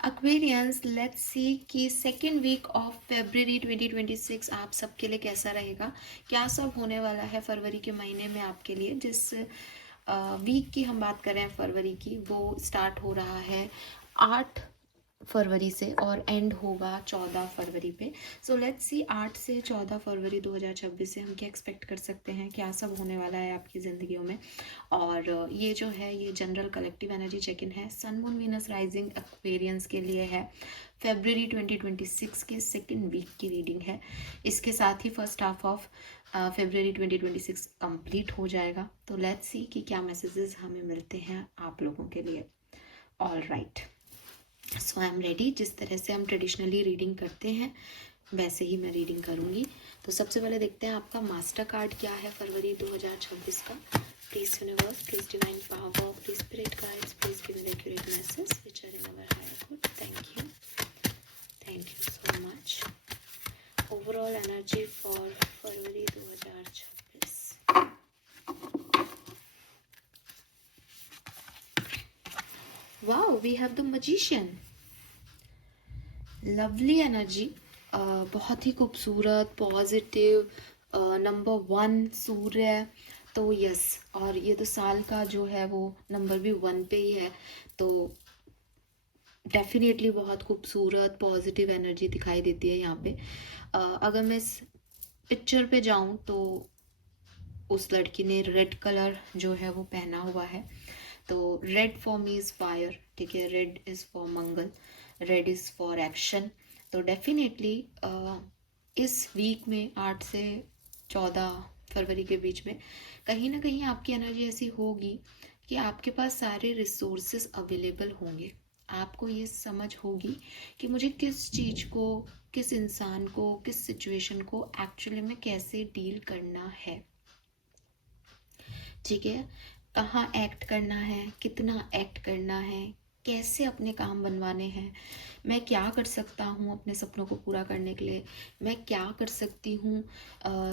Aquarians, let's see कि second week of February 2026 आप सबके लिए कैसा रहेगा, क्या सब होने वाला है फरवरी के महीने में आपके लिए। जिस वीक की हम बात कर रहे हैं फरवरी की, वो स्टार्ट हो रहा है 8 फरवरी से और एंड होगा 14 फरवरी पे। सो लेट्स सी 8 से 14 फरवरी 2026 से हम क्या एक्सपेक्ट कर सकते हैं, क्या सब होने वाला है आपकी ज़िंदगियों में। और ये जो है ये general collective energy check in है, sun moon Venus rising Aquarians के लिए है। फरवरी 2026 के सेकेंड वीक की रीडिंग है। इसके साथ ही first half of February 2026 complete हो जाएगा। तो लेट्स सी कि क्या मैसेजेस हमें मिलते हैं आप लोगों के लिए। All right, so I am ready. जिस तरह से हम ट्रेडिशनली रीडिंग करते हैं वैसे ही मैं रीडिंग करूँगी। तो सबसे पहले देखते हैं आपका मास्टर कार्ड क्या है फरवरी 2026 का। Please universe, please divine power, please spirit guides, please give me the accurate message which are in our higher good. Thank you so much. Overall energy for फरवरी 2026। Wow, we have the magician. Lovely energy, बहुत ही खूबसूरत, positive, number 1 सूर्य। तो yes, और ये तो साल का जो है वो नंबर भी 1 पे ही है। तो डेफिनेटली बहुत खूबसूरत पॉजिटिव एनर्जी दिखाई देती है यहाँ पे। अगर मैं इस पिक्चर पे जाऊँ तो उस लड़की ने रेड कलर जो है वो पहना हुआ है। तो red for me is fire, ठीक है, red is for Mangal, red is for action. तो डेफिनेटली इस वीक में 8 से 14 फरवरी के बीच में कहीं ना कहीं आपकी एनर्जी ऐसी होगी कि आपके पास सारे रिसोर्सेस अवेलेबल होंगे। आपको ये समझ होगी कि मुझे किस चीज़ को, किस इंसान को, किस सिचुएशन को एक्चुअली में कैसे डील करना है, ठीक है, कहाँ एक्ट करना है, कितना एक्ट करना है, कैसे अपने काम बनवाने हैं, मैं क्या कर सकता हूँ अपने सपनों को पूरा करने के लिए, मैं क्या कर सकती हूँ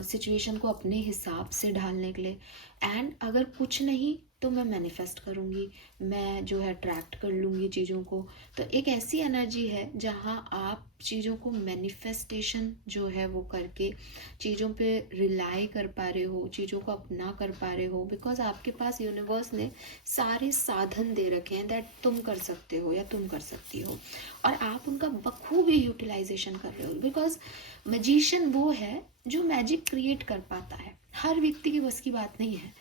सिचुएशन को अपने हिसाब से ढालने के लिए। एंड अगर कुछ नहीं तो मैं मैनिफेस्ट करूँगी, मैं जो है अट्रैक्ट कर लूँगी चीज़ों को। तो एक ऐसी एनर्जी है जहाँ आप चीज़ों को मैनिफेस्टेशन जो है वो करके चीज़ों पे रिलाई कर पा रहे हो, चीज़ों को अपना कर पा रहे हो, बिकॉज आपके पास यूनिवर्स ने सारे साधन दे रखे हैं दैट तुम कर सकते हो या तुम कर सकती हो, और आप उनका बखूबी यूटिलाइजेशन कर रहे हो। बिकॉज मैजिशियन वो है जो मैजिक क्रिएट कर पाता है, हर व्यक्ति की बस की बात नहीं है।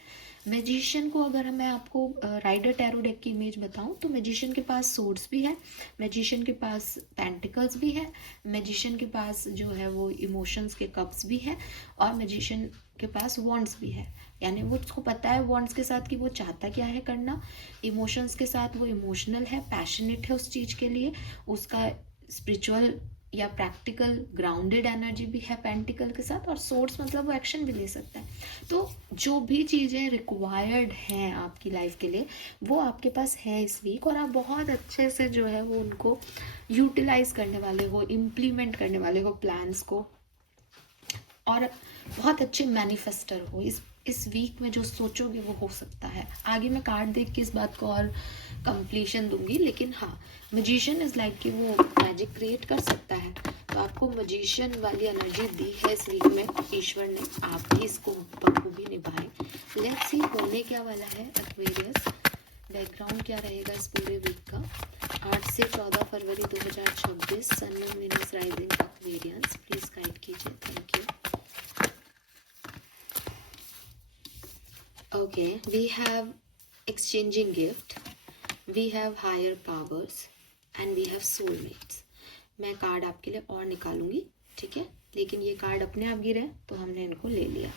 मैजिशियन को अगर मैं आपको राइडर टैरो डेक की इमेज बताऊं तो मैजिशियन के पास सोर्ड्स भी है, मैजिशियन के पास पेंटिकल्स भी है, मैजिशियन के पास जो है वो इमोशंस के कप्स भी है, और मैजिशियन के पास वॉन्ड्स भी है। यानी वो उसको पता है वॉन्ड्स के साथ कि वो चाहता क्या है करना, इमोशंस के साथ वो इमोशनल है, पैशनेट है उस चीज़ के लिए, उसका स्पिरिचुअल या प्रैक्टिकल ग्राउंडेड एनर्जी भी है पेंटिकल के साथ, और सोर्स मतलब वो एक्शन भी ले सकता है। तो जो भी चीज़ें रिक्वायर्ड हैं आपकी लाइफ के लिए वो आपके पास है इस वीक, और आप बहुत अच्छे से जो है वो उनको यूटिलाइज करने वाले हो, इम्प्लीमेंट करने वाले हो प्लान्स को, और बहुत अच्छे मैनिफेस्टर हो। इस वीक में जो सोचोगे वो हो सकता है। आगे मैं कार्ड देख के इस बात को और कंप्लीशन दूंगी, लेकिन हाँ, मैजिशियन इज लाइक कि वो मैजिक क्रिएट कर सकता है। तो आपको मैजिशियन वाली एनर्जी दी है इस वीक में ईश्वर ने, आप भी इसको बखूबी निभाएं। लेट्स सी होने क्या वाला है एक्वेरियस, बैकग्राउंड क्या रहेगा इस पूरे वीक का। 8 से 14 फरवरी 2026, sun moon Venus rising Aquarians, please guide कीजिए, thank you. Okay, we have exchanging gift, we have higher powers and we have soulmates. मैं कार्ड आपके लिए और निकालूंगी, ठीक है, लेकिन ये कार्ड अपने आप गिरे तो हमने इनको ले लिया।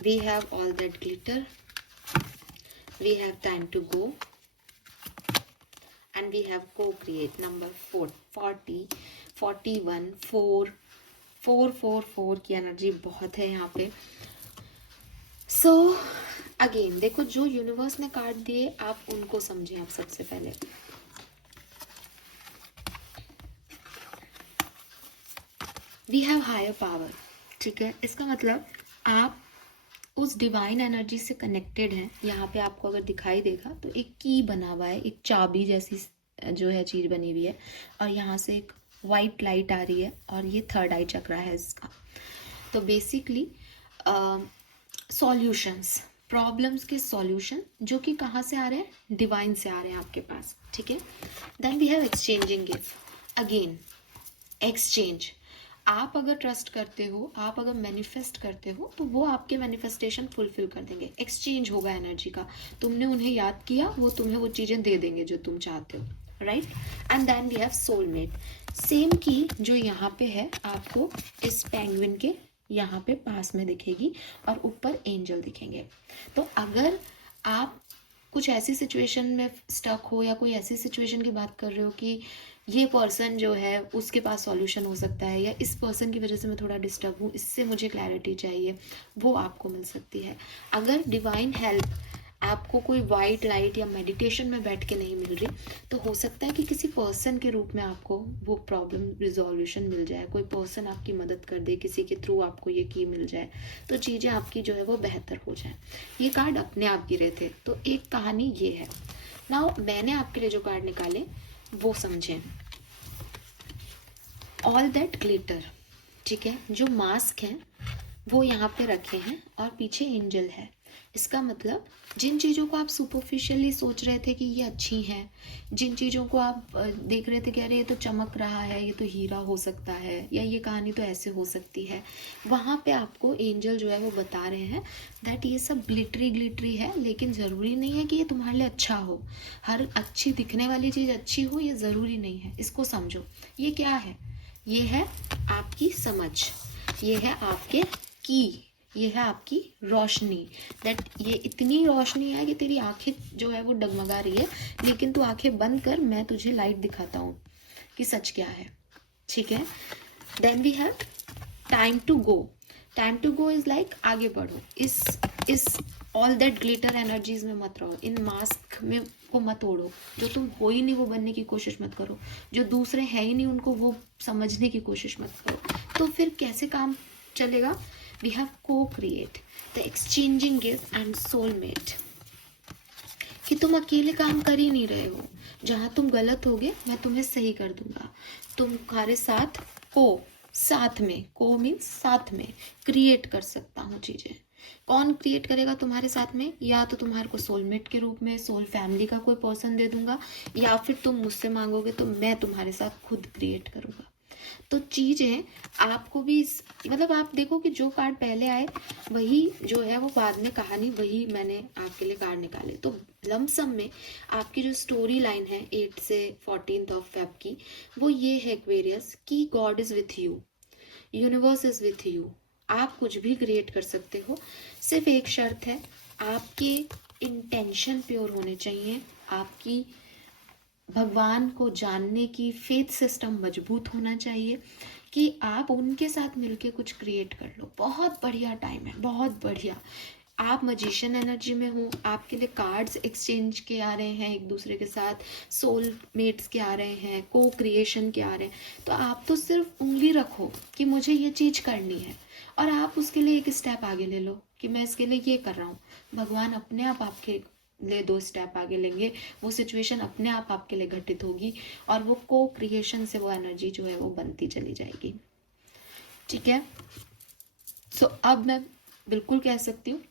We have all that glitter, we have time to go, and we have co-create number 4, 40, 41, 4, 4 की एनर्जी बहुत है यहाँ पे। सो अगेन देखो, जो यूनिवर्स ने कार्ड दिए आप उनको समझें। आप सबसे पहले वी हैव हायर पावर, ठीक है, इसका मतलब आप उस डिवाइन एनर्जी से कनेक्टेड हैं। यहाँ पे आपको अगर दिखाई देगा तो एक की बना हुआ है, एक चाबी जैसी जो है चीज़ बनी हुई है, और यहाँ से एक वाइट लाइट आ रही है, और ये थर्ड आई चक्रा है इसका। तो बेसिकली सॉल्यूशंस, प्रॉब्लम्स के सॉल्यूशन जो कि कहाँ से आ रहे हैं, डिवाइन से आ रहे हैं आपके पास, ठीक है। Then we have exchanging gift. Again exchange, आप अगर ट्रस्ट करते हो, आप अगर मैनिफेस्ट करते हो, तो वो आपके मैनिफेस्टेशन फुलफिल कर देंगे। एक्सचेंज होगा एनर्जी का, तुमने उन्हें याद किया, वो तुम्हें वो चीज़ें दे देंगे जो तुम चाहते हो, right. And then we have soulmate. Same की जो यहाँ पे है आपको इस पेंगुइन के यहाँ पे पास में दिखेगी, और ऊपर एंजल दिखेंगे। तो अगर आप कुछ ऐसी सिचुएशन में स्टक हो, या कोई ऐसी सिचुएशन की बात कर रहे हो कि ये पर्सन जो है उसके पास सॉल्यूशन हो सकता है, या इस पर्सन की वजह से मैं थोड़ा डिस्टर्ब हूँ, इससे मुझे क्लैरिटी चाहिए, वो आपको मिल सकती है। अगर डिवाइन हेल्प आपको कोई वाइट लाइट या मेडिटेशन में बैठ के नहीं मिल रही, तो हो सकता है कि किसी पर्सन के रूप में आपको वो प्रॉब्लम रिजोल्यूशन मिल जाए, कोई पर्सन आपकी मदद कर दे, किसी के थ्रू आपको ये की मिल जाए, तो चीज़ें आपकी जो है वो बेहतर हो जाए। ये कार्ड अपने आप गिरे थे, तो एक कहानी ये है। नाउ मैंने आपके लिए जो कार्ड निकाले वो समझें। ऑल दैट ग्लिटर, ठीक है, जो मास्क हैं वो यहाँ पे रखे हैं, और पीछे एंजल है। इसका मतलब जिन चीज़ों को आप सुपरफिशियली सोच रहे थे कि ये अच्छी हैं, जिन चीज़ों को आप देख रहे थे कि अरे ये तो चमक रहा है, ये तो हीरा हो सकता है, या ये कहानी तो ऐसे हो सकती है, वहाँ पे आपको एंजल जो है वो बता रहे हैं दैट ये सब ग्लिटरी ग्लिटरी है, लेकिन ज़रूरी नहीं है कि ये तुम्हारे लिए अच्छा हो। हर अच्छी दिखने वाली चीज़ अच्छी हो ये ज़रूरी नहीं है। इसको समझो, ये क्या है, ये है आपकी समझ, ये है आपके की, ये है आपकी रोशनी। दैट ये इतनी रोशनी है कि तेरी आंखें जो है वो डगमगा रही है, लेकिन तू आंखें बंद कर, मैं तुझे लाइट दिखाता हूँ कि सच क्या है, ठीक है। Then we have time to go. Time to go is like आगे बढ़ो, इस ऑल दैट ग्लिटर एनर्जीज में मत रहो, इन मास्क में को मत ओढ़ो, जो तुम हो ही नहीं वो बनने की कोशिश मत करो, जो दूसरे हैं ही नहीं उनको वो समझने की कोशिश मत करो। तो फिर कैसे काम चलेगा? वी हैव को create the exchanging gift and soulmate, कि तुम अकेले काम कर ही नहीं रहे हो, जहाँ तुम गलत होगे मैं तुम्हें सही कर दूंगा, तुम्हारे साथ साथ में, को मीन्स साथ में क्रिएट कर सकता हूँ चीज़ें। कौन क्रिएट करेगा तुम्हारे साथ में? या तो तुम्हारे को सोलमेट के रूप में सोल फैमिली का कोई पर्सन दे दूंगा, या फिर तुम मुझसे मांगोगे तो मैं तुम्हारे साथ खुद क्रिएट करूंगा। तो चीज़ें आपको भी मतलब आप देखो कि जो कार्ड पहले आए वही जो है वो बाद में कहानी, वही मैंने आपके लिए कार्ड निकाले। तो लमसम में आपकी जो स्टोरी लाइन है 8 से 14 ऑफ फेब की, वो ये है एक्वेरियस, कि God is with you, universe is with you. आप कुछ भी क्रिएट कर सकते हो, सिर्फ एक शर्त है, आपके इंटेंशन प्योर होने चाहिए, आपकी भगवान को जानने की फेथ सिस्टम मजबूत होना चाहिए, कि आप उनके साथ मिलके कुछ क्रिएट कर लो। बहुत बढ़िया टाइम है, बहुत बढ़िया। आप मजिशियन एनर्जी में हो, आपके लिए कार्ड्स एक्सचेंज के आ रहे हैं एक दूसरे के साथ, सोल मेट्स के आ रहे हैं, को क्रिएशन के आ रहे हैं। तो आप तो सिर्फ उंगली रखो कि मुझे ये चीज़ करनी है, और आप उसके लिए एक स्टेप आगे ले लो कि मैं इसके लिए ये कर रहा हूँ। भगवान अपने आप आपके ले 2 स्टेप आगे लेंगे, वो सिचुएशन अपने आप आपके लिए घटित होगी, और वो को क्रिएशन से वो एनर्जी जो है वो बनती चली जाएगी, ठीक है। सो अब मैं बिल्कुल कह सकती हूँ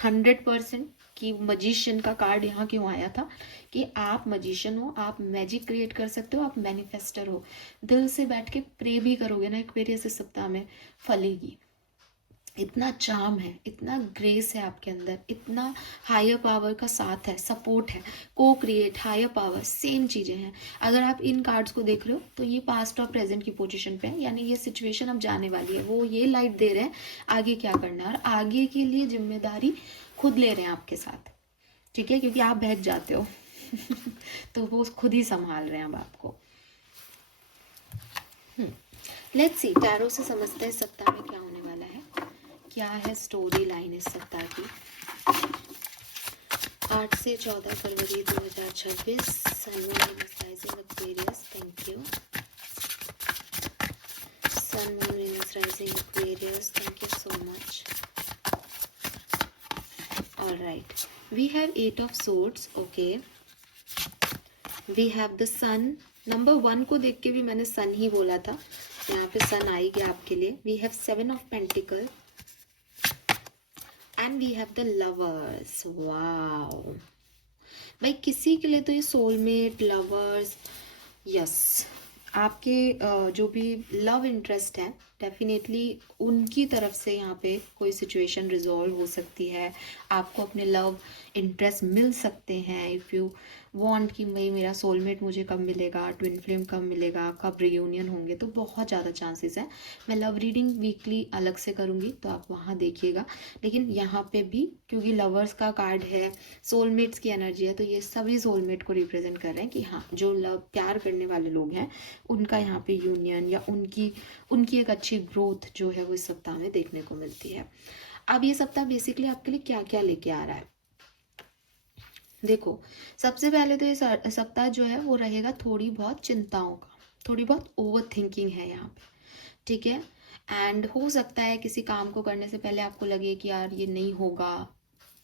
100% कि मजिशियन का कार्ड यहाँ क्यों आया था, कि आप मजिशियन हो, आप मैजिक क्रिएट कर सकते हो, आप मैनिफेस्टर हो। दिल से बैठ के प्रे भी करोगे ना एक्वेरियस इस सप्ताह में, फलेगी। इतना चार्म है, इतना ग्रेस है आपके अंदर, इतना हायर पावर का साथ है, सपोर्ट है, को क्रिएट, हायर पावर, सेम चीज़ें हैं। अगर आप इन कार्ड्स को देख रहे हो तो ये पास्ट और प्रेजेंट की पोजीशन पे है, यानी ये सिचुएशन अब जाने वाली है, वो ये लाइट दे रहे हैं आगे क्या करना है, और आगे के लिए जिम्मेदारी खुद ले रहे हैं आपके साथ, ठीक है, क्योंकि आप बहक जाते हो तो वो खुद ही संभाल रहे हैं अब आपको। लेट्स सी, टैरो से समझते हैं सप्ताह में क्या होने वाला है, क्या है स्टोरी लाइन इस सप्ताह की। 8 से 14 फरवरी 2026, sun moon rising Aquarius, thank you. Sun moon rising Aquarius, thank you so much. Alright, we have 8 of swords. Okay, we have the sun. Number 1 को देख के भी मैंने सन ही बोला था, यहाँ पे सन आई गया आपके लिए. We have 7 of Pentacles and we have the Lovers. Wow, भाई किसी के लिए तो ये सोलमेट, लवर्स, यस, आपके जो भी लव इंटरेस्ट है डेफिनेटली उनकी तरफ से यहाँ पे कोई सिचुएशन रिजॉल्व हो सकती है. आपको अपने लव इंटरेस्ट मिल सकते हैं. इफ़ यू वांट कि भाई मेरा सोलमेट मुझे कब मिलेगा, ट्विन फ्लेम कब मिलेगा, कब रियूनियन होंगे, तो बहुत ज़्यादा चांसेस है. मैं लव रीडिंग वीकली अलग से करूँगी तो आप वहाँ देखिएगा. लेकिन यहाँ पे भी क्योंकि लवर्स का कार्ड है, सोलमेट्स की एनर्जी है, तो ये सभी सोलमेट को रिप्रेजेंट कर रहे हैं कि हाँ, जो लव प्यार करने वाले लोग हैं उनका यहाँ पे यूनियन या उनकी एक अच्छी ग्रोथ जो है वो इस सप्ताह में देखने को मिलती है. अब ये सप्ताह बेसिकली आपके लिए क्या क्या लेके आ रहा है, देखो. सबसे पहले तो ये सप्ताह जो है वो रहेगा थोड़ी बहुत चिंताओं का, थोड़ी बहुत ओवर थिंकिंग है यहाँ पे, ठीक है. एंड हो सकता है किसी काम को करने से पहले आपको लगे कि यार ये नहीं होगा,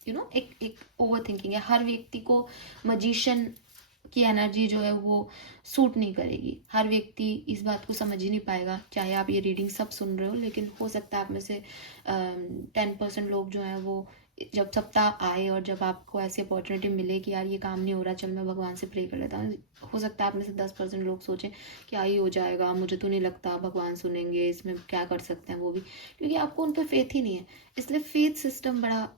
एक ओवर थिंकिंग है. हर व्यक्ति को मजिशियन की एनर्जी जो है वो सूट नहीं करेगी. हर व्यक्ति इस बात को समझ ही नहीं पाएगा. चाहे आप ये रीडिंग सब सुन रहे हो, लेकिन हो सकता है आप में से 10% लोग जो हैं वो जब सप्ताह आए और जब आपको ऐसी अपॉर्चुनिटी मिले कि यार ये काम नहीं हो रहा, चल मैं भगवान से प्रे कर लेता हूँ, हो सकता है आप में से 10% लोग सोचें क्या ही हो जाएगा, मुझे तो नहीं लगता भगवान सुनेंगे, इसमें क्या कर सकते हैं वो भी, क्योंकि आपको उन पर फेथ ही नहीं है. इसलिए फेथ सिस्टम बड़ा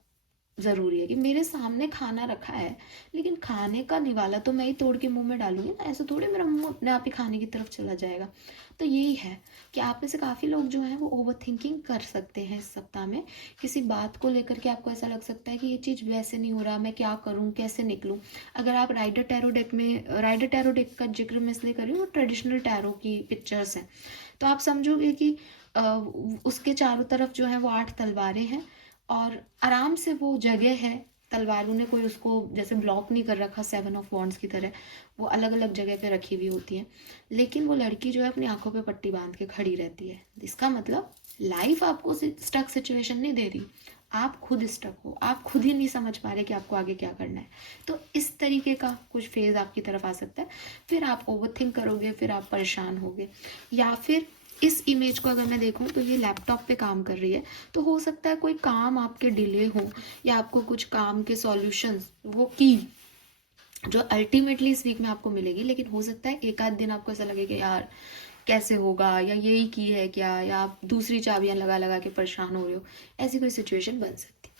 ज़रूरी है कि मेरे सामने खाना रखा है, लेकिन खाने का निवाला तो मैं ही तोड़ के मुंह में डालूंगी ना, ऐसे थोड़ी मेरा मुंह अपने आप ही खाने की तरफ चला जाएगा. तो यही है कि आप में से काफ़ी लोग जो हैं वो ओवर थिंकिंग कर सकते हैं इस सप्ताह में. किसी बात को लेकर के आपको ऐसा लग सकता है कि ये चीज़ वैसे नहीं हो रहा, मैं क्या करूँ, कैसे निकलूँ. अगर आप राइडर टैरो डेक का जिक्र मैं इसलिए कर रही हूँ, वो ट्रेडिशनल टैरो की पिक्चर्स हैं, तो आप समझोगे कि उसके चारों तरफ जो है वो 8 तलवारें हैं और आराम से वो जगह है. तलवारों ने कोई उसको जैसे ब्लॉक नहीं कर रखा 7 ऑफ वॉन्ड्स की तरह, वो अलग अलग जगह पे रखी हुई होती हैं. लेकिन वो लड़की जो है अपनी आंखों पे पट्टी बांध के खड़ी रहती है. इसका मतलब लाइफ आपको स्टक सिचुएशन नहीं दे रही, आप खुद स्टक हो, आप खुद ही नहीं समझ पा रहे कि आपको आगे क्या करना है. तो इस तरीके का कुछ फेज आपकी तरफ आ सकता है. फिर आप ओवर थिंक करोगे, फिर आप परेशान होगे. या फिर इस इमेज को अगर मैं देखूं तो ये लैपटॉप पे काम कर रही है, तो हो सकता है कोई काम आपके डिले हो या आपको कुछ काम के सॉल्यूशंस वो की जो अल्टीमेटली इस वीक में आपको मिलेगी. लेकिन हो सकता है एक आध दिन आपको ऐसा लगे कि यार कैसे होगा, या यही की है क्या, या आप दूसरी चाबियां लगा लगा के परेशान हो रहे हो, ऐसी कोई सिचुएशन बन सकती.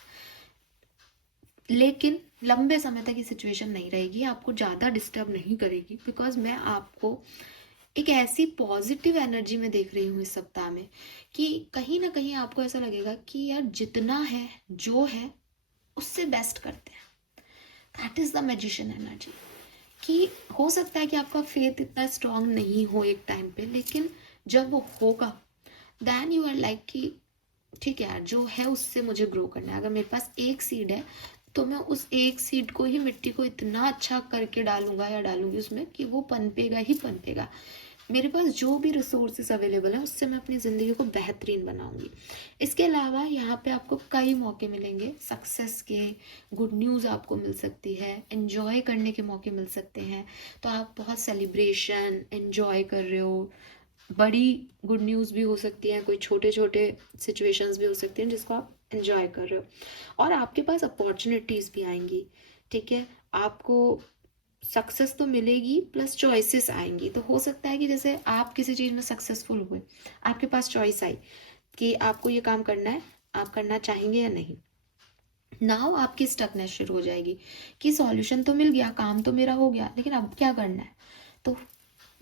लेकिन लंबे समय तक ये सिचुएशन नहीं रहेगी, आपको ज़्यादा डिस्टर्ब नहीं करेगी, बिकॉज मैं आपको एक ऐसी पॉजिटिव एनर्जी में देख रही हूँ इस सप्ताह में कि कहीं ना कहीं आपको ऐसा लगेगा कि यार जितना है जो है उससे बेस्ट करते हैं. That is the magician energy. कि हो सकता है कि आपका फेथ इतना स्ट्रांग नहीं हो एक टाइम पे, लेकिन जब वो होगा देन यू आर लाइक कि ठीक है यार, जो है उससे मुझे ग्रो करना है. अगर मेरे पास एक सीड है तो मैं उस एक सीड को ही, मिट्टी को इतना अच्छा करके डालूंगा या डालूंगी उसमें कि वो पनपेगा ही पनपेगा. मेरे पास जो भी रिसोर्सेस अवेलेबल हैं उससे मैं अपनी ज़िंदगी को बेहतरीन बनाऊंगी. इसके अलावा यहाँ पे आपको कई मौके मिलेंगे सक्सेस के, गुड न्यूज़ आपको मिल सकती है, एंजॉय करने के मौके मिल सकते हैं. तो आप बहुत सेलिब्रेशन एंजॉय कर रहे हो, बड़ी गुड न्यूज़ भी हो सकती है, कोई छोटे छोटे सिचुएशंस भी हो सकती हैं जिसको आप एंजॉय कर रहे हो. और आपके पास अपॉर्चुनिटीज़ भी आएंगी, ठीक है. आपको सक्सेस तो मिलेगी प्लस चॉइसेस आएंगी. तो हो सकता है कि जैसे आप किसी चीज़ में सक्सेसफुल हुए, आपके पास चॉइस आई कि आपको ये काम करना है, आप करना चाहेंगे या नहीं. नाउ आपकी स्टकनेस शुरू हो जाएगी कि सॉल्यूशन तो मिल गया, काम तो मेरा हो गया, लेकिन अब क्या करना है. तो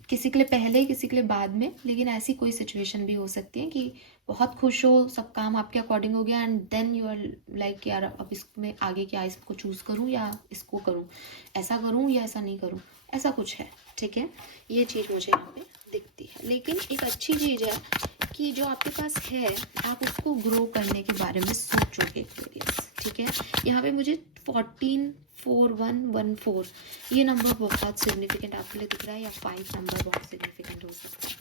किसी के लिए पहले, किसी के लिए बाद में, लेकिन ऐसी कोई सिचुएशन भी हो सकती है कि बहुत खुश हो, सब काम आपके अकॉर्डिंग हो गया and then you are like यार अब इसमें आगे क्या, इसको चूज़ करूँ या इसको करूँ, ऐसा करूँ या ऐसा नहीं करूँ, ऐसा कुछ है, ठीक है. ये चीज़ मुझे यहाँ पे दिखती है. लेकिन एक अच्छी चीज़ है कि जो आपके पास है आप उसको ग्रो करने के बारे में सोचोगे, ठीक है. यहाँ पे मुझे 144114 ये नंबर बहुत सिग्निफिकेंट आपके लिए दिख रहा है, या 5 नंबर बहुत सिग्निफिकेंट हो सकता है.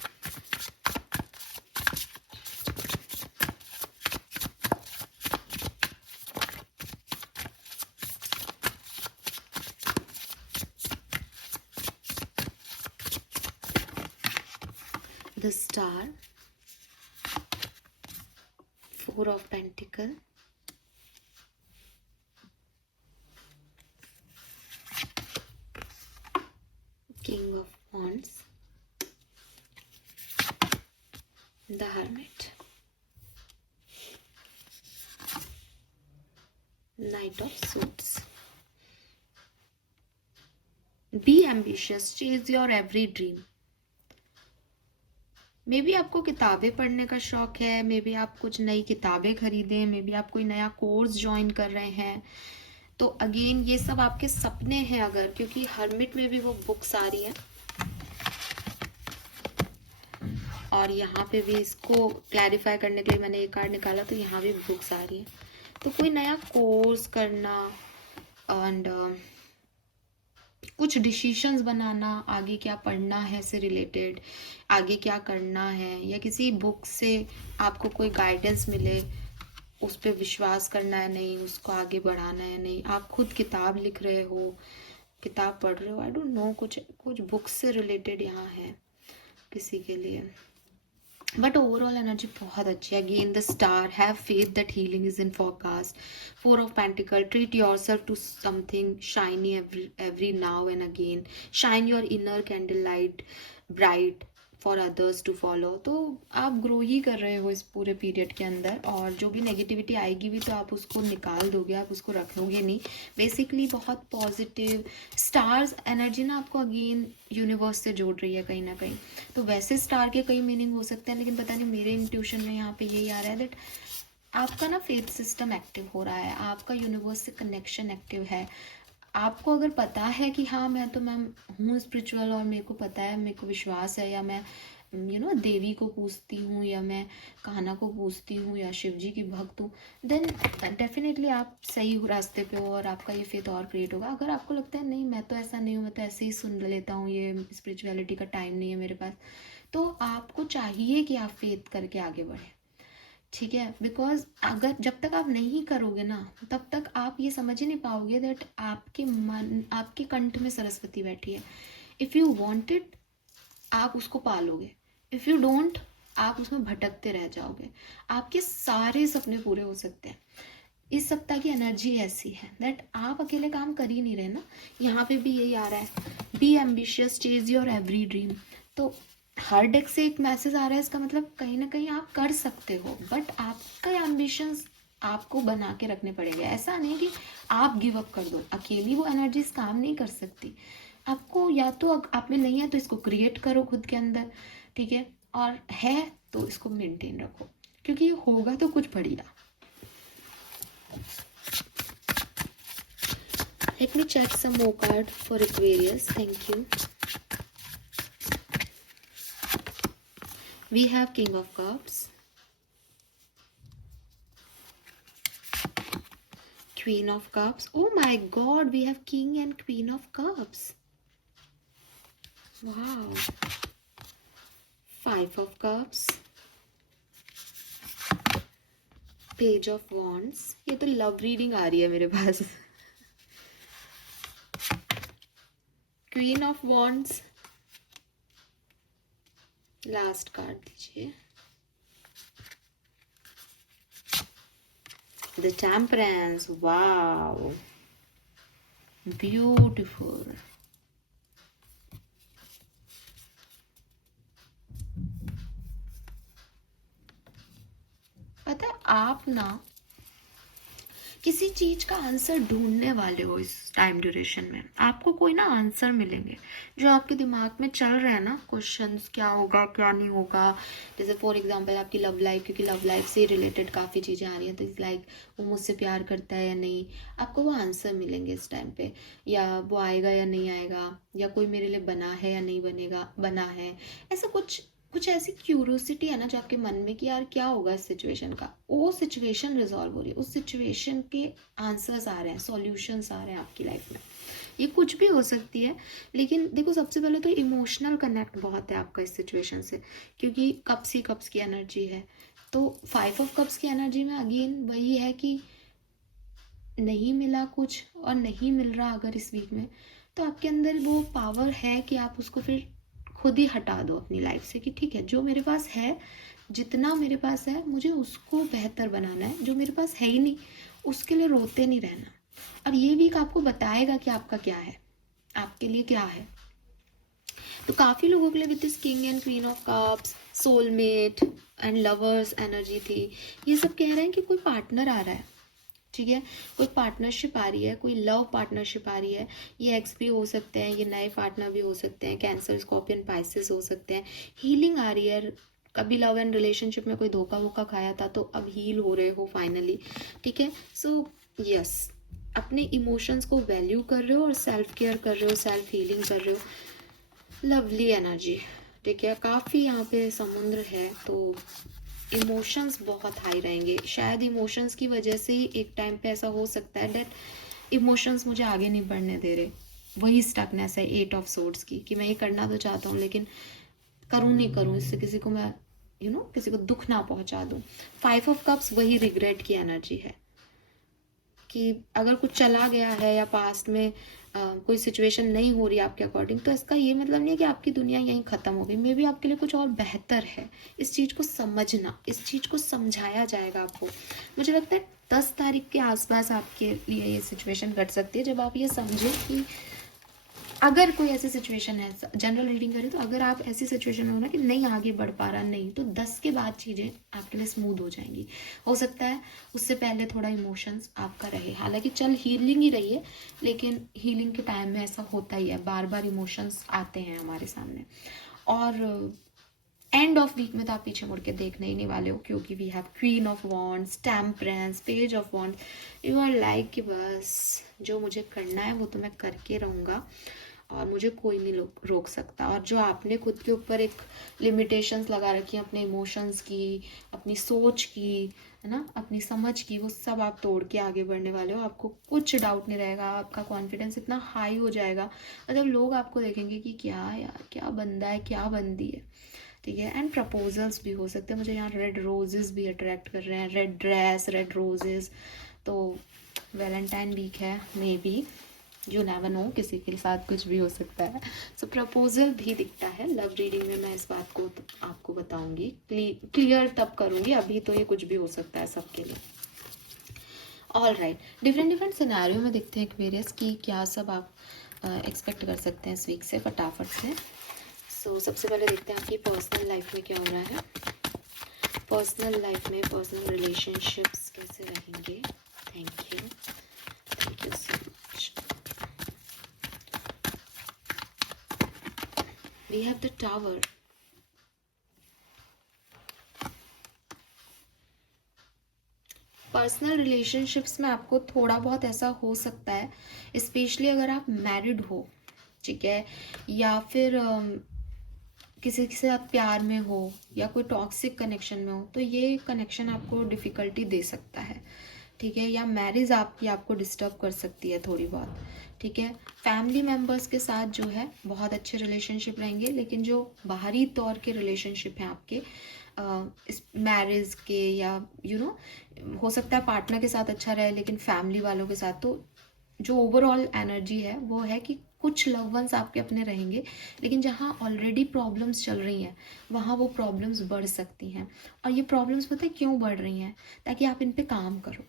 The star, 4 of Pentacle, King of Wands, the Hermit, Knight of Swords. Be ambitious, chase your every dream. May be आपको किताबें पढ़ने का शौक है, मे बी आप कुछ नई किताबें खरीदें, मे बी आप कोई नया कोर्स ज्वाइन कर रहे हैं. तो अगेन ये सब आपके सपने हैं अगर, क्योंकि हर्मिट में भी वो बुक्स आ रही हैं और यहाँ पे भी इसको क्लैरिफाई करने के लिए मैंने एक कार्ड निकाला, तो यहाँ भी बुक्स आ रही हैं. तो कोई नया कोर्स करना एंड कुछ डिसीशंस बनाना, आगे क्या पढ़ना है से रिलेटेड, आगे क्या करना है, या किसी बुक से आपको कोई गाइडेंस मिले, उस पर विश्वास करना है नहीं, उसको आगे बढ़ाना है नहीं. आप खुद किताब लिख रहे हो, किताब पढ़ रहे हो, आई डोंट नो, कुछ बुक्स से रिलेटेड यहाँ है किसी के लिए. बट ओवरऑल एनर्जी बहुत अच्छी है. Again the star, have faith that healing is in forecast. 4 of Pentacle, treat yourself to something shiny every now and again. Shine your inner candlelight bright for others to follow. तो आप grow ही कर रहे हो इस पूरे period के अंदर, और जो भी नेगेटिविटी आएगी भी तो आप उसको निकाल दोगे, आप उसको रखोगे नहीं. बेसिकली बहुत पॉजिटिव स्टार्स एनर्जी ना आपको अगेन यूनिवर्स से जोड़ रही है कहीं ना कहीं. तो वैसे स्टार के कई मीनिंग हो सकते हैं, लेकिन पता नहीं मेरे इंट्यूशन में यहाँ पे यही आ रहा है दैट आपका ना फेथ सिस्टम एक्टिव हो रहा है, आपका यूनिवर्स से कनेक्शन एक्टिव है. आपको अगर पता है कि हाँ मैं हूँ स्पिरिचुअल और मेरे को पता है, मेरे को विश्वास है, या मैं देवी को पूजती हूँ, या मैं कान्हा को पूजती हूँ, या शिव जी की भक्त हूँ, देन डेफिनेटली आप सही रास्ते पे हो और आपका ये फेथ और क्रिएट होगा. अगर आपको लगता है नहीं मैं तो ऐसा नहीं हूँ, मैं तो ऐसे ही सुन लेता हूँ, ये स्पिरिचुअलिटी का टाइम नहीं है मेरे पास, तो आपको चाहिए कि आप फेथ करके आगे बढ़े. ठीक है, बिकॉज अगर जब तक आप नहीं करोगे ना, तब तक आप ये समझ ही नहीं पाओगे दैट आपके कंठ में सरस्वती बैठी है. इफ़ यू वांट इट, आप उसको पालोगे. इफ़ यू डोंट, आप उसमें भटकते रह जाओगे. आपके सारे सपने पूरे हो सकते हैं. इस सप्ताह की एनर्जी ऐसी है दैट आप अकेले काम कर ही नहीं रहे ना. यहाँ पे भी यही आ रहा है, be ambitious, chase your every dream. तो हर डेक से एक मैसेज आ रहा है, इसका मतलब कहीं ना कहीं आप कर सकते हो, बट आपका एम्बिशंस आपको बना के रखने पड़ेंगे. ऐसा नहीं कि आप गिव अप कर दो, अकेली वो एनर्जीज काम नहीं कर सकती. आपको या तो आप में नहीं है तो इसको क्रिएट करो खुद के अंदर, ठीक है, और है तो इसको मेंटेन रखो, क्योंकि होगा तो कुछ बढ़िया. Let me check some more card for Aquarius. Thank you. We have King of Cups, Queen of Cups. Oh my God, we have King and Queen of Cups. Wow. 5 of Cups, Page of Wands. ये तो love reading आ रही है मेरे पास. Queen of Wands, last card दीजिए. The Temperance. Wow, beautiful. पता है आप ना किसी चीज का आंसर ढूंढने वाले हो. इस टाइम ड्यूरेशन में आपको कोई ना आंसर मिलेंगे जो आपके दिमाग में चल रहे हैं ना, क्वेश्चंस क्या होगा क्या नहीं होगा. जैसे फॉर एग्जांपल आपकी लव लाइफ, क्योंकि लव लाइफ से रिलेटेड काफ़ी चीज़ें आ रही हैं, तो इस लाइक वो मुझसे प्यार करता है या नहीं, आपको वो आंसर मिलेंगे इस टाइम पे. या वो आएगा या नहीं आएगा, या कोई मेरे लिए बना है या नहीं बना है. ऐसा कुछ ऐसी क्यूरियोसिटी है ना जो आपके मन में कि यार क्या होगा इस सिचुएशन का. वो सिचुएशन रिजॉल्व हो रही है, उस सिचुएशन के आंसर्स आ रहे हैं, सॉल्यूशंस आ रहे हैं आपकी लाइफ में. ये कुछ भी हो सकती है, लेकिन देखो सबसे पहले तो इमोशनल कनेक्ट बहुत है आपका इस सिचुएशन से, क्योंकि कप्स ही कप्स की एनर्जी है. तो 5 ऑफ कप्स की एनर्जी में अगेन वही है कि नहीं मिला कुछ और नहीं मिल रहा अगर इस वीक में, तो आपके अंदर वो पावर है कि आप उसको फिर खुद ही हटा दो अपनी लाइफ से कि ठीक है, जो मेरे पास है, जितना मेरे पास है मुझे उसको बेहतर बनाना है, जो मेरे पास है ही नहीं उसके लिए रोते नहीं रहना। और ये वीक आपको बताएगा कि आपका क्या है, आपके लिए क्या है। तो काफ़ी लोगों के लिए with this king and queen of cups, soulmate and lovers energy थी। ये सब कह रहे हैं कि कोई पार्टनर आ रहा है, ठीक है, कोई पार्टनरशिप आ रही है, कोई लव पार्टनरशिप आ रही है। ये एक्स भी हो सकते हैं, ये नए पार्टनर भी हो सकते हैं, कैंसर, स्कॉर्पियन, पाइसेस हो सकते हैं। हीलिंग आ रही है, कभी लव एंड रिलेशनशिप में कोई धोखा वोखा खाया था तो अब हील हो रहे हो फाइनली, ठीक है। सो यस, अपने इमोशंस को वैल्यू कर रहे हो और सेल्फ केयर कर रहे हो, सेल्फ हीलिंग कर रहे हो। लवली एनर्जी, ठीक है। काफ़ी यहाँ पे समुद्र है तो इमोशंस बहुत हाई रहेंगे। शायद इमोशंस की वजह से ही एक टाइम पे ऐसा हो सकता है दैट इमोशंस मुझे आगे नहीं बढ़ने दे रहे। वही स्टकनेस है 8 ऑफ सोर्ड्स की, कि मैं ये करना तो चाहता हूँ लेकिन करूँ नहीं करूँ, इससे किसी को मैं किसी को दुख ना पहुंचा दूँ। 5 ऑफ कप्स वही रिग्रेट की एनर्जी है कि अगर कुछ चला गया है या पास्ट में कोई सिचुएशन नहीं हो रही आपके अकॉर्डिंग, तो इसका ये मतलब नहीं है कि आपकी दुनिया यहीं ख़त्म हो गई। मे बी आपके लिए कुछ और बेहतर है। इस चीज़ को समझना, इस चीज़ को समझाया जाएगा आपको। मुझे लगता है 10 तारीख के आसपास आपके लिए ये सिचुएशन घट सकती है, जब आप ये समझो कि अगर कोई ऐसी सिचुएशन है, जनरल रीडिंग करें तो अगर आप ऐसी सिचुएशन में हो ना कि नहीं आगे बढ़ पा रहा, नहीं, तो 10 के बाद चीज़ें आपके लिए स्मूथ हो जाएंगी। हो सकता है उससे पहले थोड़ा इमोशंस आपका रहे, हालांकि चल हीलिंग ही रही है, लेकिन हीलिंग के टाइम में ऐसा होता ही है, बार बार इमोशंस आते हैं हमारे सामने। और एंड ऑफ वीक में तो आप पीछे मुड़ के देखने ही नहीं वाले हो, क्योंकि we have queen of wands, temperance, page of wands. You are like कि बस जो मुझे करना है वो तो मैं करके रहूँगा और मुझे कोई नहीं रोक सकता। और जो आपने खुद के ऊपर एक लिमिटेशंस लगा रखी हैं अपने इमोशंस की, अपनी सोच की, है ना, अपनी समझ की, वो सब आप तोड़ के आगे बढ़ने वाले हो। आपको कुछ डाउट नहीं रहेगा, आपका कॉन्फिडेंस इतना हाई हो जाएगा, मतलब लोग आपको देखेंगे कि क्या यार, क्या बंदा है, क्या बंदी है, ठीक है। एंड प्रपोजल्स भी हो सकते हैं। मुझे यहाँ रेड रोजेस भी अट्रैक्ट कर रहे हैं, रेड ड्रेस, रेड रोजेस। तो वैलेंटाइन वीक है, may be, you never know, किसी के साथ कुछ भी हो सकता है। सो प्रपोजल भी दिखता है। लव रीडिंग में मैं इस बात को आपको बताऊंगी, क्लियर तब करूंगी, अभी तो ये कुछ भी हो सकता है सबके लिए। All right, different different scenario में देखते हैं एक्वेरियस की क्या सब आप एक्सपेक्ट कर सकते हैं इस वीक से, फटाफट से। सो सबसे पहले देखते हैं आपकी पर्सनल लाइफ में क्या हो रहा है। पर्सनल लाइफ में पर्सनल रिलेशनशिप्स कैसे रहेंगे। Thank you so much. We have the tower. Personal relationships में आपको थोड़ा बहुत ऐसा हो सकता है, स्पेशली अगर आप मैरिड हो, ठीक है, या फिर किसी के साथ प्यार में हो या कोई टॉक्सिक कनेक्शन में हो, तो ये कनेक्शन आपको डिफ़िकल्टी दे सकता है, ठीक है। या मैरिज आपको डिस्टर्ब कर सकती है थोड़ी बहुत, ठीक है। फैमिली मेम्बर्स के साथ जो है बहुत अच्छे रिलेशनशिप रहेंगे, लेकिन जो बाहरी तौर के रिलेशनशिप हैं आपके इस मैरिज के, या हो सकता है पार्टनर के साथ अच्छा रहे लेकिन फैमिली वालों के साथ, तो जो ओवरऑल एनर्जी है वो है कि कुछ लव वंस आपके अपने रहेंगे, लेकिन जहाँ ऑलरेडी प्रॉब्लम्स चल रही हैं वहाँ वो प्रॉब्लम्स बढ़ सकती हैं। और ये प्रॉब्लम्स पता है क्यों बढ़ रही हैं, ताकि आप इन पे काम करो,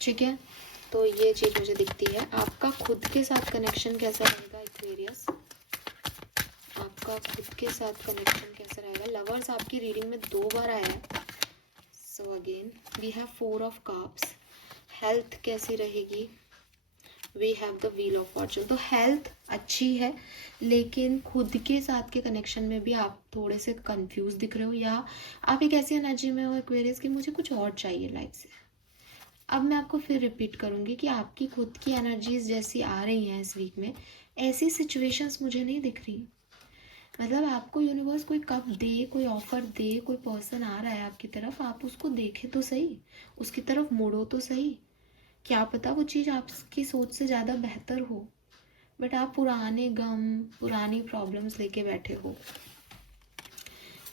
ठीक है। तो ये चीज़ मुझे दिखती है। आपका खुद के साथ कनेक्शन कैसा रहेगा एक्वेरियस, आपका खुद के साथ कनेक्शन कैसा रहेगा। लवर्स आपकी रीडिंग में 2 बार आया है। So again we have 4 of cups. Health कैसी रहेगी, we have the wheel of fortune. तो हेल्थ अच्छी है, लेकिन खुद के साथ के कनेक्शन में भी आप थोड़े से कंफ्यूज दिख रहे हो, या आप एक ऐसी एनर्जी में हो एक्वेरियस कि मुझे कुछ और चाहिए लाइफ से। अब मैं आपको फिर रिपीट करूँगी कि आपकी खुद की एनर्जीज जैसी आ रही हैं इस वीक में, ऐसी सिचुएशंस मुझे नहीं दिख रही। मतलब आपको यूनिवर्स कोई कप दे, कोई ऑफर दे, कोई पर्सन आ रहा है आपकी तरफ, आप उसको देखें तो सही, उसकी तरफ मुड़ो तो सही। क्या पता वो चीज़ आपकी सोच से ज़्यादा बेहतर हो, बट आप पुराने गम, पुरानी प्रॉब्लम्स लेके बैठे हो।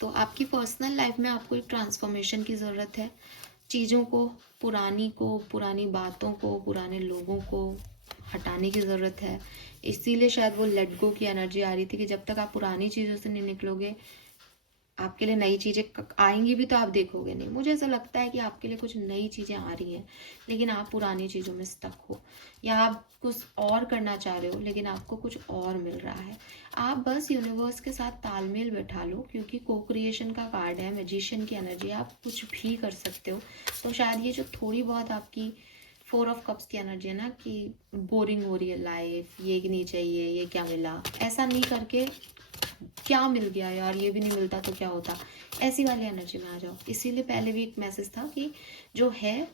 तो आपकी पर्सनल लाइफ में आपको एक ट्रांसफॉर्मेशन की ज़रूरत है। चीज़ों को, पुरानी बातों को, पुराने लोगों को हटाने की ज़रूरत है। इसीलिए शायद वो लेट गो की एनर्जी आ रही थी कि जब तक आप पुरानी चीज़ों से नहीं निकलोगे, आपके लिए नई चीज़ें आएंगी भी तो आप देखोगे नहीं। मुझे ऐसा लगता है कि आपके लिए कुछ नई चीज़ें आ रही हैं, लेकिन आप पुरानी चीज़ों में स्टक हो, या आप कुछ और करना चाह रहे हो लेकिन आपको कुछ और मिल रहा है। आप बस यूनिवर्स के साथ तालमेल बैठा लो, क्योंकि को क्रिएशन का कार्ड है, मैजिशियन की एनर्जी, आप कुछ भी कर सकते हो। तो शायद ये जो थोड़ी बहुत आपकी 4 ऑफ कप्स की एनर्जी है ना, कि बोरिंग हो रही है लाइफ, ये नहीं चाहिए, ये क्या मिला, ऐसा नहीं करके क्या मिल गया यार, ये भी नहीं मिलता तो क्या होता, ऐसी वाली एनर्जी में आ जाओ। इसीलिए पहले भी एक मैसेज था कि जो है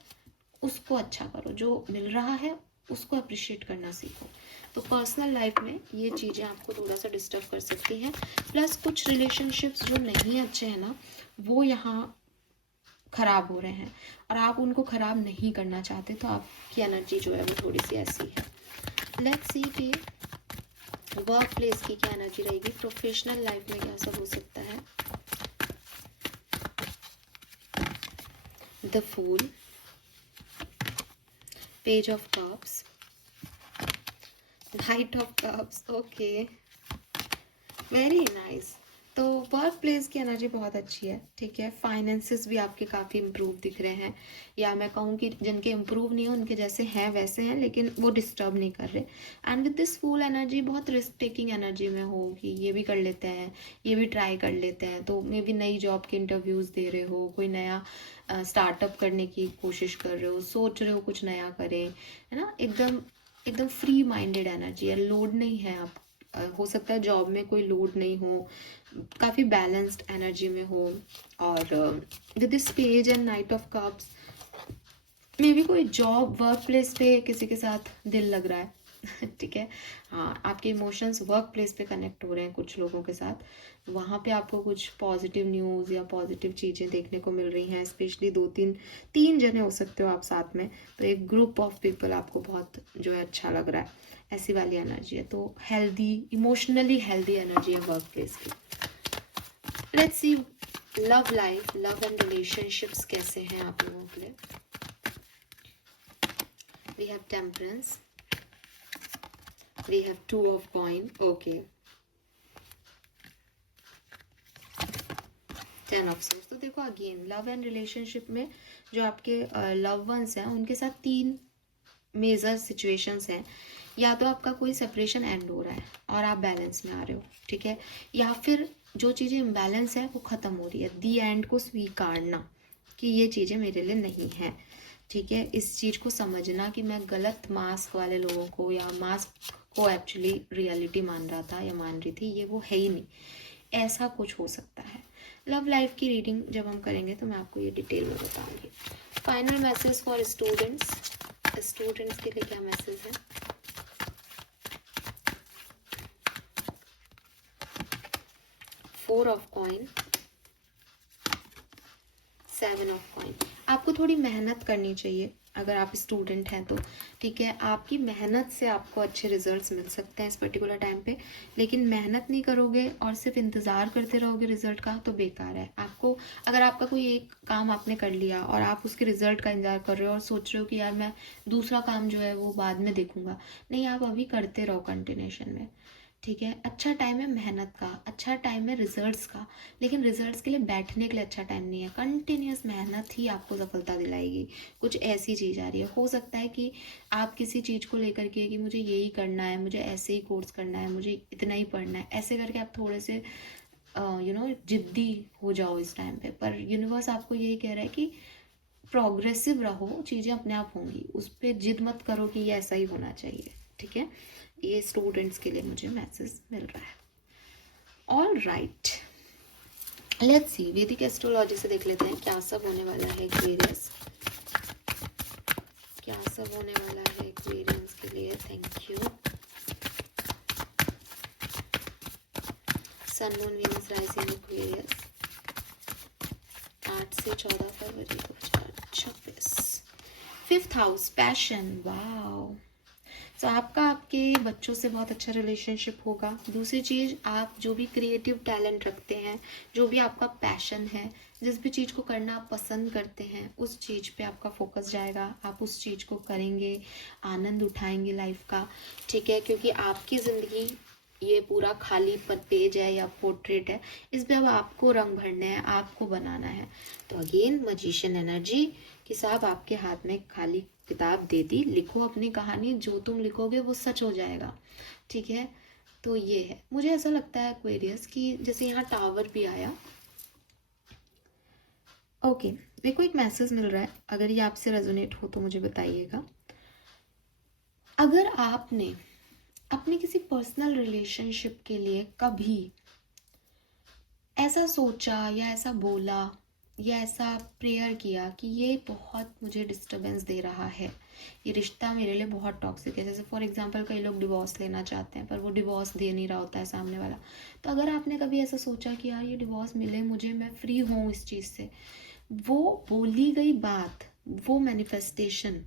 उसको अच्छा करो, जो मिल रहा है उसको अप्रिशिएट करना सीखो। तो पर्सनल लाइफ में ये चीज़ें आपको थोड़ा सा डिस्टर्ब कर सकती हैं। प्लस कुछ रिलेशनशिप्स जो नहीं अच्छे हैं ना, वो यहाँ खराब हो रहे हैं और आप उनको खराब नहीं करना चाहते, तो आपकी एनर्जी जो है वो थोड़ी सी ऐसी है। लेट्स सी कि वर्क प्लेस की क्या एनर्जी रहेगी, प्रोफेशनल लाइफ में क्या सब हो सकता है। The fool, page of cups, knight of cups, okay, very nice. तो वर्क प्लेस की एनर्जी बहुत अच्छी है, ठीक है। फाइनेंसेस भी आपके काफ़ी इम्प्रूव दिख रहे हैं, या मैं कहूँ कि जिनके इम्प्रूव नहीं हो उनके जैसे हैं वैसे हैं, लेकिन वो डिस्टर्ब नहीं कर रहे। And with this fool energy बहुत रिस्क टेकिंग एनर्जी में हो कि ये भी कर लेते हैं, ये भी ट्राई कर लेते हैं। तो मे बी नई जॉब के इंटरव्यूज़ दे रहे हो, कोई नया स्टार्टअप करने की कोशिश कर रहे हो, सोच रहे हो कुछ नया करें, है ना। एकदम एकदम फ्री माइंडेड एनर्जी है, लोड नहीं है। आप हो सकता है जॉब में कोई लोड नहीं हो, काफ़ी बैलेंस्ड एनर्जी में हो। और with this page and night of cups, may be कोई जॉब वर्क प्लेस पे किसी के साथ दिल लग रहा है ठीक है। हाँ, आपके इमोशंस वर्क प्लेस पे कनेक्ट हो रहे हैं कुछ लोगों के साथ, वहाँ पे आपको कुछ पॉजिटिव न्यूज़ या पॉजिटिव चीज़ें देखने को मिल रही हैं। स्पेशली 2-3 जने हो सकते हो आप साथ में, तो एक ग्रुप ऑफ पीपल आपको बहुत जो है अच्छा लग रहा है, ऐसी वाली एनर्जी है। तो हेल्दी, इमोशनली हेल्दी एनर्जी है वर्क प्लेस की। Let's see love life, love and relationships कैसे हैं आप लोगों के लिए। We have temperance, we have 2 of coin, okay, 10 of swords. तो देखो अगेन लव एंड रिलेशनशिप में जो आपके लव वंस हैं उनके साथ 3 मेजर सिचुएशंस हैं। या तो आपका कोई सेपरेशन एंड हो रहा है और आप बैलेंस में आ रहे हो, ठीक है, या फिर जो चीज़ें इम्बैलेंस है वो ख़त्म हो रही है। दी एंड को स्वीकारना कि ये चीज़ें मेरे लिए नहीं हैं, ठीक है। इस चीज़ को समझना कि मैं गलत मास्क वाले लोगों को या मास्क को एक्चुअली रियलिटी मान रहा था या मान रही थी, ये वो है ही नहीं, ऐसा कुछ हो सकता है। लव लाइफ की रीडिंग जब हम करेंगे तो मैं आपको ये डिटेल में बताऊंगी। Final message for students, students के लिए क्या मैसेज है। 4 ऑफ कॉइन, 7 ऑफ कॉइन। आपको थोड़ी मेहनत करनी चाहिए अगर आप स्टूडेंट हैं तो, ठीक है। आपकी मेहनत से आपको अच्छे रिजल्ट्स मिल सकते हैं इस पर्टिकुलर टाइम पे, लेकिन मेहनत नहीं करोगे और सिर्फ इंतज़ार करते रहोगे रिजल्ट का तो बेकार है। आपको अगर आपका कोई एक काम आपने कर लिया और आप उसके रिजल्ट का इंतजार कर रहे हो और सोच रहे हो कि यार मैं दूसरा काम जो है वो बाद में देखूंगा, नहीं, आप अभी करते रहो कंटिन्यूशन में, ठीक है। अच्छा टाइम है मेहनत का, अच्छा टाइम है रिजल्ट्स का, लेकिन रिजल्ट्स के लिए बैठने के लिए अच्छा टाइम नहीं है। कंटिन्यूस मेहनत ही आपको सफलता दिलाएगी। कुछ ऐसी चीज़ आ रही है, हो सकता है कि आप किसी चीज़ को लेकर के कि मुझे यही करना है, मुझे ऐसे ही कोर्स करना है, मुझे इतना ही पढ़ना है, ऐसे करके आप थोड़े से जिद्दी हो जाओ इस टाइम पे। पर यूनिवर्स आपको यही कह रहा है कि प्रोग्रेसिव रहो, चीज़ें अपने आप होंगी, उस पर जिद मत करो कि ये ऐसा ही होना चाहिए, ठीक है। ये स्टूडेंट्स के लिए मुझे मैसेज मिल रहा है। ऑल राइट, लेट्स सी वैदिक एस्ट्रोलॉजी से देख लेते हैं क्या सब होने वाला है एक्वेरियस, क्या सब होने वाला है एक्वेरियंस के लिए। Thank you. Sun moon Venus rising Aquarius 8 से 14 फरवरी 2026। 5th house passion, wow, so आपका आपके बच्चों से बहुत अच्छा रिलेशनशिप होगा। दूसरी चीज़, आप जो भी क्रिएटिव टैलेंट रखते हैं, जो भी आपका पैशन है, जिस भी चीज़ को करना आप पसंद करते हैं, उस चीज़ पे आपका फोकस जाएगा, आप उस चीज़ को करेंगे, आनंद उठाएंगे लाइफ का, ठीक है। क्योंकि आपकी ज़िंदगी ये पूरा खाली पर पेज है या पोर्ट्रेट है, इस पे अब आपको रंग भरने हैं, आपको बनाना है। तो अगेन मजिशियन एनर्जी कि साहब आपके हाथ में खाली किताब दे दी, लिखो अपनी कहानी, जो तुम लिखोगे वो सच हो जाएगा, ठीक है। तो ये है, मुझे ऐसा लगता है एक्वेरियस कि जैसे यहाँ टावर भी आया। ओके, मेरे को एक मैसेज मिल रहा है, अगर ये आपसे रेजोनेट हो तो मुझे बताइएगा। अगर आपने अपने किसी पर्सनल रिलेशनशिप के लिए कभी ऐसा सोचा या ऐसा बोला या ऐसा प्रेयर किया कि ये बहुत मुझे डिस्टरबेंस दे रहा है, ये रिश्ता मेरे लिए बहुत टॉक्सिक है, जैसे फॉर एग्जांपल कई लोग डिवोर्स लेना चाहते हैं पर वो डिवोर्स दे नहीं रहा होता है सामने वाला, तो अगर आपने कभी ऐसा सोचा कि यार ये डिवोर्स मिले मुझे, मैं फ्री हूँ इस चीज़ से, वो बोली गई बात, वो मैनिफेस्टेशन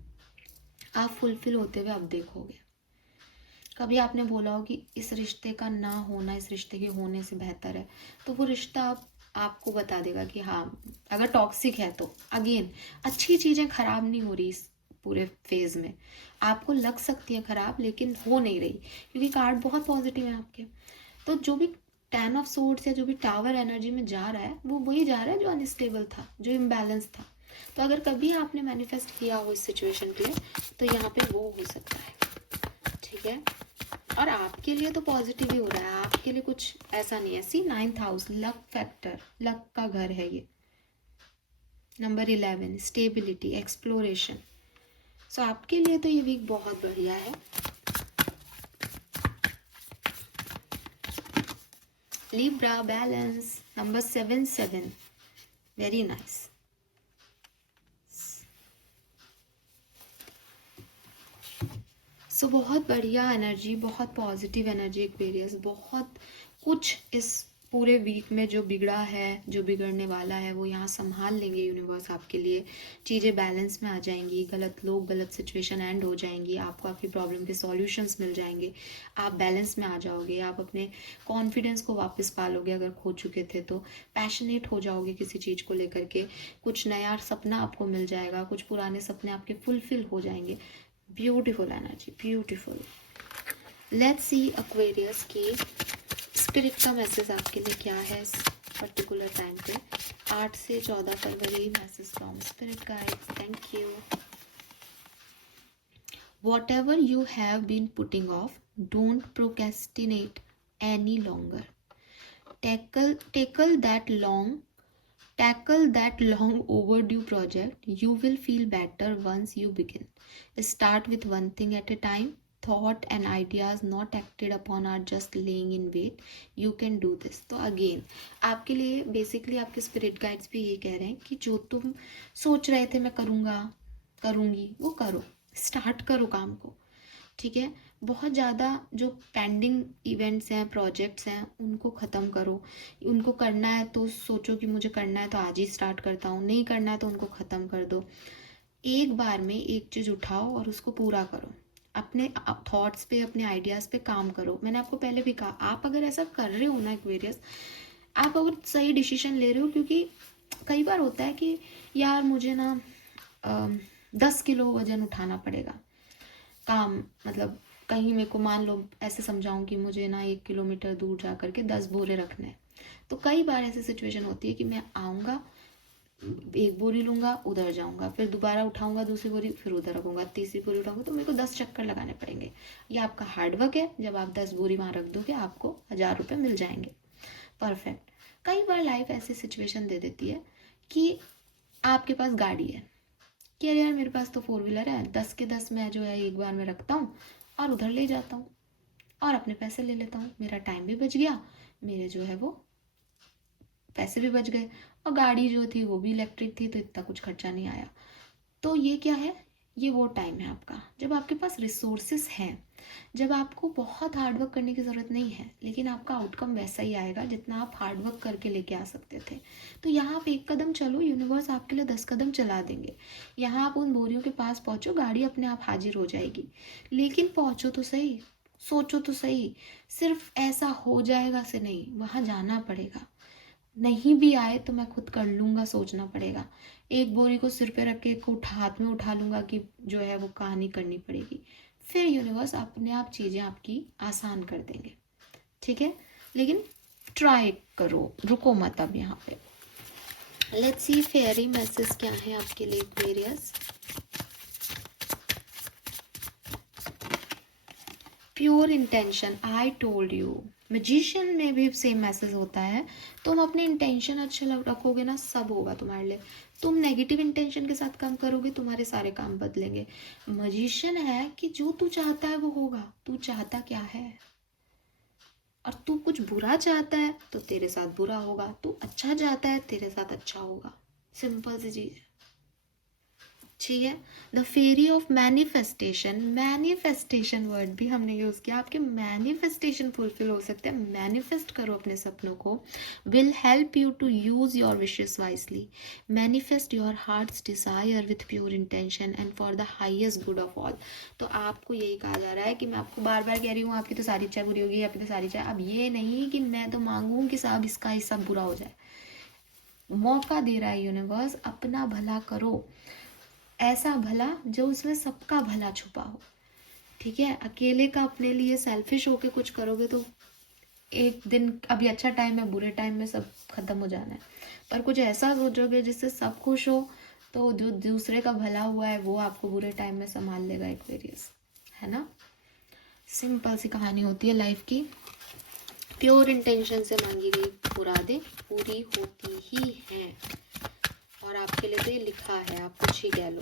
आप फुलफिल होते हुए आप देखोगे। कभी आपने बोला हो कि इस रिश्ते का ना होना इस रिश्ते के होने से बेहतर है, तो वो रिश्ता आपको बता देगा कि हाँ, अगर टॉक्सिक है तो अगेन अच्छी चीज़ें खराब नहीं हो रही इस पूरे फेज में, आपको लग सकती है खराब लेकिन हो नहीं रही, क्योंकि कार्ड बहुत पॉजिटिव है आपके। तो जो भी 10 ऑफ सोर्ड्स या जो भी टावर एनर्जी में जा रहा है वो वही जा रहा है जो अनस्टेबल था, जो इम्बैलेंस था। तो अगर कभी आपने मैनिफेस्ट किया हो इस सिचुएशन के लिए, तो यहाँ पे वो हो सकता है, ठीक है। और आपके लिए तो पॉजिटिव ही हो रहा है, आपके लिए कुछ ऐसा नहीं है। सी 9th house, luck factor, luck का घर है ये। Number 11, stability, exploration. सो आपके लिए तो ये वीक बहुत बढ़िया है। Libra, balance, number 7, very nice. So बहुत बढ़िया एनर्जी, बहुत पॉजिटिव एनर्जी एक्वेरियस। बहुत कुछ इस पूरे वीक में जो बिगड़ा है, जो बिगड़ने वाला है, वो यहाँ संभाल लेंगे यूनिवर्स आपके लिए। चीज़ें बैलेंस में आ जाएंगी, गलत लोग, गलत सिचुएशन एंड हो जाएंगी, आपको आपकी प्रॉब्लम के सॉल्यूशंस मिल जाएंगे, आप बैलेंस में आ जाओगे, आप अपने कॉन्फिडेंस को वापस पालोगे अगर खो चुके थे तो, पैशनेट हो जाओगे किसी चीज़ को लेकर के, कुछ नया सपना आपको मिल जाएगा, कुछ पुराने सपने आपके फुलफिल हो जाएंगे। Beautiful energy, beautiful. Let's see Aquarius की स्पिरिट का मैसेज आपके लिए क्या है इस पर्टिकुलर टाइम पे, 8 से 14 फरवरी। Message from spirit guides, thank you. Whatever you have been putting off, don't procrastinate any longer. Tackle that long overdue project. You will feel better once you begin. Start with one thing at a time. Thought and ideas not acted upon are just laying in wait. You can do this. तो again आपके लिए basically आपके spirit guides भी ये कह रहे हैं कि जो तुम सोच रहे थे मैं करूँगा करूँगी, वो करो, स्टार्ट करो काम को, ठीक है। बहुत ज़्यादा जो पेंडिंग इवेंट्स हैं, प्रोजेक्ट्स हैं, उनको ख़त्म करो। उनको करना है तो सोचो कि मुझे करना है तो आज ही स्टार्ट करता हूँ, नहीं करना है तो उनको ख़त्म कर दो। एक बार में एक चीज़ उठाओ और उसको पूरा करो, अपने थॉट्स पे, अपने आइडियाज़ पे काम करो। मैंने आपको पहले भी कहा, आप अगर ऐसा कर रहे हो ना एक्वेरियस, आप अगर सही डिसीजन ले रहे हो, क्योंकि कई बार होता है कि यार मुझे ना 10 किलो वजन उठाना पड़ेगा, काम मतलब कहीं मेरे को मान लो ऐसे समझाऊं कि मुझे ना 1 किलोमीटर दूर जा करके 10 बोरे रखने हैं, तो कई बार ऐसी सिचुएशन होती है कि मैं आऊँगा, 1 बोरी लूँगा, उधर जाऊँगा, फिर दोबारा उठाऊँगा दूसरी बोरी, फिर उधर रखूँगा, तीसरी बोरी उठाऊँगा, तो मेरे को 10 चक्कर लगाने पड़ेंगे। ये आपका हार्डवर्क है, जब आप 10 बोरी वहाँ रख दोगे आपको 1000 रुपये मिल जाएंगे, परफेक्ट। कई बार लाइफ ऐसी सिचुएशन दे देती है कि आपके पास गाड़ी है कि अरे यार मेरे पास तो 4 व्हीलर है, 10 के 10 मैं जो है एक बार में रखता हूँ और उधर ले जाता हूँ और अपने पैसे ले लेता हूँ, मेरा टाइम भी बच गया, मेरे जो है वो पैसे भी बच गए, और गाड़ी जो थी वो भी इलेक्ट्रिक थी तो इतना कुछ खर्चा नहीं आया। तो ये क्या है, ये वो टाइम है आपका जब आपके पास रिसोर्सेस हैं, जब आपको बहुत हार्डवर्क करने की ज़रूरत नहीं है, लेकिन आपका आउटकम वैसा ही आएगा जितना आप हार्डवर्क करके लेके आ सकते थे। तो यहाँ आप एक कदम चलो, यूनिवर्स आपके लिए 10 कदम चला देंगे। यहाँ आप उन बोरियों के पास पहुँचो, गाड़ी अपने आप हाजिर हो जाएगी। लेकिन पहुँचो तो सही, सोचो तो सही। सिर्फ ऐसा हो जाएगा से नहीं, वहाँ जाना पड़ेगा। नहीं भी आए तो मैं खुद कर लूँगा, सोचना पड़ेगा। एक बोरी को सिर पे रख के हाथ में उठा लूँगा कि जो है वो कहानी करनी पड़ेगी। फिर यूनिवर्स अपने आप चीज़ें आपकी आसान कर देंगे, ठीक है। लेकिन ट्राई करो, रुको मत अब यहाँ पे। लेट्स सी फेयरी मैसेज क्या है आपके लिए Aquarius. Pure intention, I told you. Magician में भी सेम मैसेज होता है। तुम अपने इंटेंशन अच्छे रखोगे ना, सब होगा तुम्हारे लिए। तुम नेगेटिव इंटेंशन के साथ काम करोगे, तुम्हारे सारे काम बदलेंगे। मैजिशियन है कि जो तू चाहता है वो होगा। तू चाहता क्या है, और तू कुछ बुरा चाहता है तो तेरे साथ बुरा होगा, तू अच्छा चाहता है तेरे साथ अच्छा होगा। सिंपल सी चीज है, ठीक है। The fairy of manifestation, manifestation word भी हमने यूज किया। आपके मैनिफेस्टेशन फुलफिल हो सकते हैं। मैनिफेस्ट करो अपने सपनों को। Will help you to use your wishes wisely. Manifest your heart's desire with pure intention and for the highest good of all. तो आपको यही कहा जा रहा है कि मैं आपको बार बार कह रही हूँ, आपकी तो सारी इच्छा पूरी होगी, आपकी तो सारी इच्छा। अब ये नहीं कि मैं तो मांगूँ कि साहब इसका ही सब बुरा हो जाए। मौका दे रहा है यूनिवर्स, अपना भला करो, ऐसा भला जो उसमें सबका भला छुपा हो, ठीक है। अकेले का अपने लिए सेल्फिश होके कुछ करोगे तो एक दिन, अभी अच्छा टाइम है, बुरे टाइम में सब खत्म हो जाना है। पर कुछ ऐसा सोचोगे जिससे सब खुश हो, तो जो दूसरे का भला हुआ है वो आपको बुरे टाइम में संभाल लेगा एक्वेरियस, है ना। सिंपल सी कहानी होती है लाइफ की। प्योर इंटेंशन से मांगी गई मुरादें पूरी होती ही हैं, और आपके लिए तो ये लिखा है, आप कुछ ही कह लो।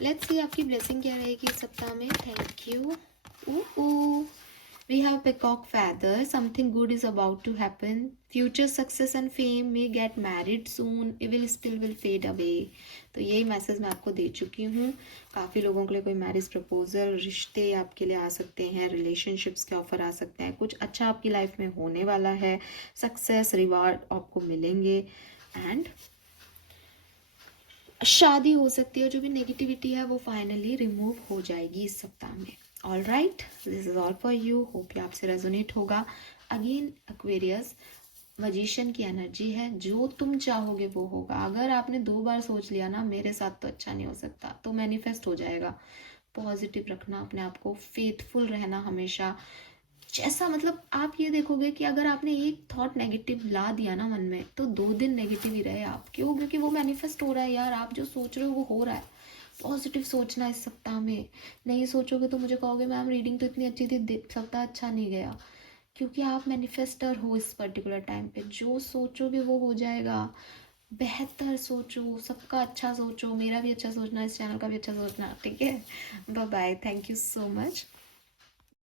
लेट्स सी आपकी ब्लेसिंग क्या रहेगी इस सप्ताह में। Thank you. We have peacock feather. Something good is about to happen. Future success and fame may get married soon. Evil spill will fade away. तो यही मैसेज मैं आपको दे चुकी हूँ। काफ़ी लोगों के लिए कोई मैरिज प्रपोजल, रिश्ते आपके लिए आ सकते हैं, रिलेशनशिप्स के ऑफर आ सकते हैं, कुछ अच्छा आपकी लाइफ में होने वाला है, सक्सेस रिवार्ड आपको मिलेंगे, एंड शादी हो सकती है। जो भी नेगेटिविटी है वो फाइनली रिमूव हो जाएगी इस सप्ताह में। All right, this is all for you. Hope कि आपसे रेजोनेट होगा। अगेन एक्वेरियस, मजिशियन की एनर्जी है, जो तुम चाहोगे वो होगा। अगर आपने 2 बार सोच लिया ना मेरे साथ तो अच्छा नहीं हो सकता, तो मैनिफेस्ट हो जाएगा। पॉजिटिव रखना अपने आप को, फेथफुल रहना हमेशा। जैसा मतलब आप ये देखोगे कि अगर आपने एक थॉट नेगेटिव ला दिया ना मन में, तो 2 दिन नेगेटिव ही रहे आप। क्यों? क्योंकि वो मैनिफेस्ट हो रहा है यार, आप जो सोच रहे हो वो हो रहा है। पॉजिटिव सोचना इस सप्ताह में। नहीं सोचोगे तो मुझे कहोगे मैम रीडिंग तो इतनी अच्छी थी, सप्ताह अच्छा नहीं गया। क्योंकि आप मैनिफेस्टर हो इस पर्टिकुलर टाइम पे। जो सोचोगे वो हो जाएगा। बेहतर सोचो, सबका अच्छा सोचो, मेरा भी अच्छा सोचना, इस चैनल का भी अच्छा सोचना, ठीक है। Bye bye, thank you so much.